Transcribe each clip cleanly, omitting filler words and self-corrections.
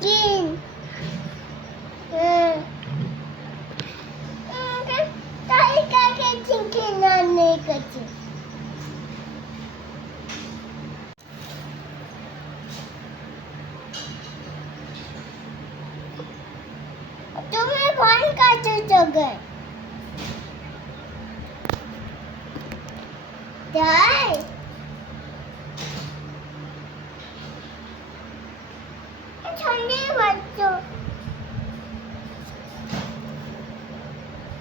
chicken তাই কাকে chicken রান্না করছে তুমি ফোন কাছে চোখে তাই ঠান্ডা বাচ্চ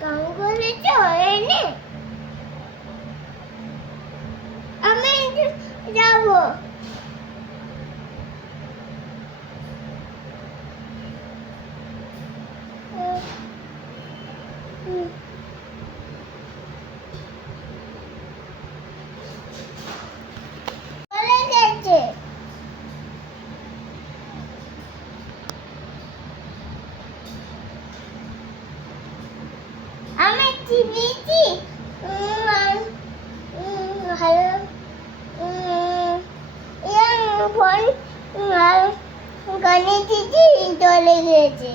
কাম করেছো এনে আমি যাবো চলে গেছে আমি টিভিতে হ্যালো ফোন গানে দিদি চলে গেছে